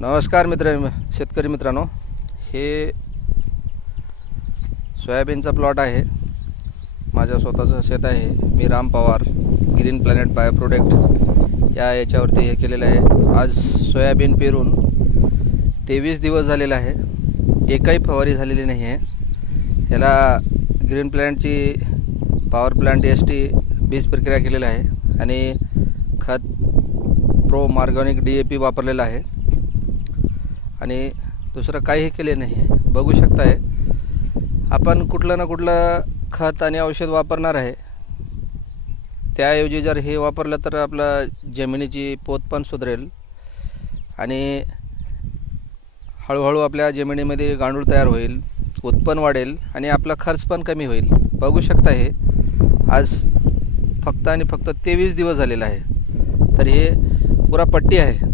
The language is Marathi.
नमस्कार शेतकरी मित्रांनो, हे सोयाबीनचा प्लॉट आहे. माझ्या स्वतःचं शेत आहे. मी Ram Pawar Green Planet Bio Product याच्यावरती हे केलेलं आहे. आज सोयाबीन पेरून 23 दिवस झालेला आहे. एकही फवारी झालेली नाही आहे. याला ग्रीन प्लॅनेटची पॉवर प्लांट ST बीज प्रक्रिया केलेला आहे आणि खत प्रो ऑर्गॅनिक DAP वापरलेला आहे आणि दुसरं काहीही केले नाही आहे. बघू शकताय आपण कुठलं ना कुठलं खत आणि औषध वापरणार आहे. त्याऐवजी जर हे वापरलं तर आपला जमिनीची पोत पण सुधारेल आणि हळूहळू आपल्या जमिनीमध्ये गांडूळ तयार होईल, उत्पन्न वाढेल आणि आपला खर्च पण कमी होईल. बघू शकता हे आज फक्त आणि फक्त 23 दिवस झालेला आहे. तर हे पुरा पट्टी आहे.